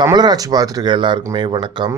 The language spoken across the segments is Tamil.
தமிழராட்சி பார்த்துருக்க எல்லாருக்குமே வணக்கம்.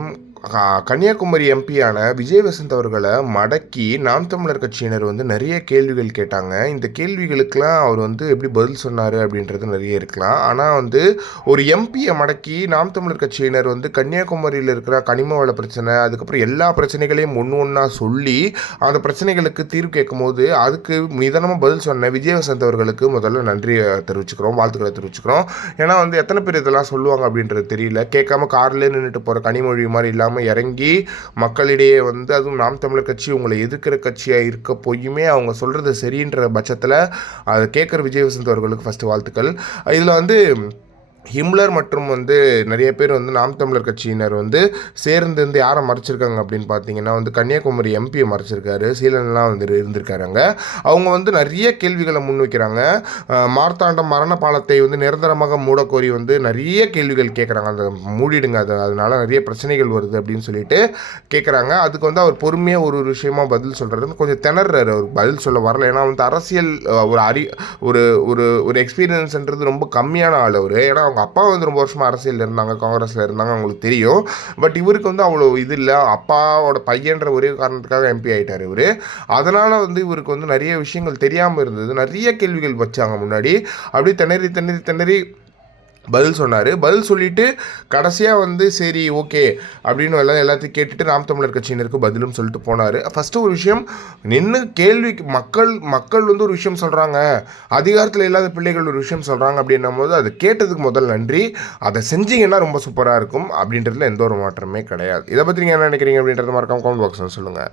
கன்னியாகுமரி எம்பியான விஜய் வசந்த் அவர்களை மடக்கி நாம் தமிழர் கட்சியினர் வந்து நிறைய கேள்விகள் கேட்டாங்க. இந்த கேள்விகளுக்கெல்லாம் அவர் வந்து எப்படி பதில் சொன்னார் அப்படின்றது நிறைய இருக்கலாம். ஆனால் வந்து ஒரு எம்பியை மடக்கி நாம் தமிழர் கட்சியினர் வந்து கன்னியாகுமரியில் இருக்கிற கனிம வள பிரச்சனை அதுக்கப்புறம் எல்லா பிரச்சனைகளையும் ஒன்று ஒன்றா சொல்லி அந்த பிரச்சனைகளுக்கு தீர்வு கேட்கும்போது அதுக்கு நிதானமாக பதில் சொன்ன விஜய் வசந்த் அவர்களுக்கு முதல்ல நன்றி தெரிவிச்சுக்கிறோம் வாழ்த்துக்களை தெரிவிச்சுக்கிறோம். ஏன்னா வந்து எத்தனை பேர் இதெல்லாம் சொல்லுவாங்க அப்படின்றது தெரியல. கேட்காம கார்லேயே நின்றுட்டு போகிற கனிமொழி மாதிரி இல்லாமல் இறங்கி மக்களிடையே வந்து அதுவும் நாம் தமிழர் கட்சி உங்களை எதிர்க்கிற கட்சியாக இருக்க போயுமே அவங்க சொல்கிறது சரின்ற பட்சத்தில் அதை கேட்குற விஜய் வசந்த் அவர்களுக்கு ஃபஸ்ட்டு வாழ்த்துக்கள். இதில் வந்து ஹிம்லர் மற்றும் வந்து நிறைய பேர் வந்து நாம் தமிழர் கட்சியினர் வந்து சேர்ந்து வந்து யாரை மறைச்சிருக்காங்க அப்படின்னு பார்த்தீங்கன்னா வந்து கன்னியாகுமரி எம்பியை மறைச்சிருக்காரு. சீலன்லாம் வந்து இருந்திருக்காருங்க அவங்க வந்து நிறைய கேள்விகளை முன்வைக்கிறாங்க வைக்கிறாங்க. மார்த்தாண்டம் மரண பாலத்தை வந்து நிரந்தரமாக மூடக்கோரி வந்து நிறைய கேள்விகள் கேட்குறாங்க அந்த மூடிடுங்க அது அதனால நிறைய பிரச்சனைகள் வருது அப்படின்னு சொல்லிட்டு கேட்குறாங்க அதுக்கு வந்து அவர் பொறுமையாக ஒரு ஒரு விஷயமா பதில் சொல்கிறது கொஞ்சம் திணறாரு. அவர் பதில் சொல்ல வரல. ஏன்னா வந்து அரசியல் ஒரு அறி ஒரு ஒரு ஒரு எக்ஸ்பீரியன்ஸ்ன்றது ரொம்ப கம்மியான ஆள் அவர். ஏன்னா அவங்க அப்பா வந்து ரொம்ப வருஷமாக அரசியலில் இருந்தாங்க காங்கிரஸில் இருந்தாங்க அவங்களுக்கு தெரியும். பட் இவருக்கு வந்து அவ்வளோ இது இல்லை. அப்பாவோட பையன்ற ஒரே காரணத்துக்காக எம்பி ஆகிட்டார் இவர். அதனால் வந்து இவருக்கு வந்து நிறைய விஷயங்கள் தெரியாமல் இருந்தது. நிறைய கேள்விகள் வச்சாங்க முன்னாடி. அப்படியே திணறி திணறி திணறி பதில் சொன்னார். பதில் சொல்லிவிட்டு கடைசியாக வந்து சரி ஓகே அப்படின்னு எல்லாம் எல்லாத்தையும் கேட்டுட்டு நாம் தமிழர் கட்சியினருக்கு பதிலும் சொல்லிட்டு போனார். ஃபஸ்ட்டு ஒரு விஷயம் நின்று கேள்வி மக்கள் மக்கள் வந்து ஒரு விஷயம் சொல்கிறாங்க அதிகாரத்தில் இல்லாத பிள்ளைகள் ஒரு விஷயம் சொல்கிறாங்க அப்படின்னும் போது அதை கேட்டதுக்கு முதல் நன்றி. அதை செஞ்சீங்கன்னா ரொம்ப சூப்பராக இருக்கும். அப்படின்றதுல எந்த ஒரு மாற்றமே கிடையாது. இதை பற்றி நீங்கள் என்ன நினைக்கிறீங்க அப்படின்றத மறக்காம கமெண்ட் பாக்ஸில் சொல்லுங்கள்